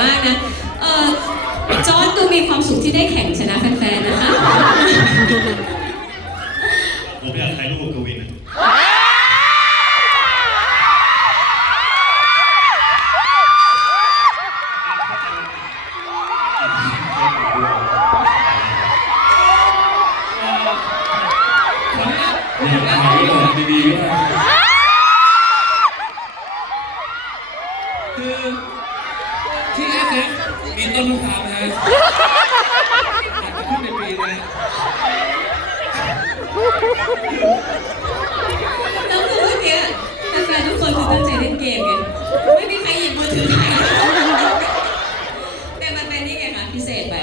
มากนะจอร์จดูมีความสุขที่ได้แข่งชนะแฟนๆนะคะผมอยากถ่ายรูปกับกวินเนี่ยถ่ายรูปดีๆก็คือที่เอฟมีต้นมะพร้าวนะฮะอาจจะขึ้นในปีนะแล้วคือเมื่อกี้แฟนๆทุกคนคือตั้งใจเล่นเกมไงไม่มีใครหยิบมือถือถ่ายแต่มันเป็นนี่ไงคะพิเศษไป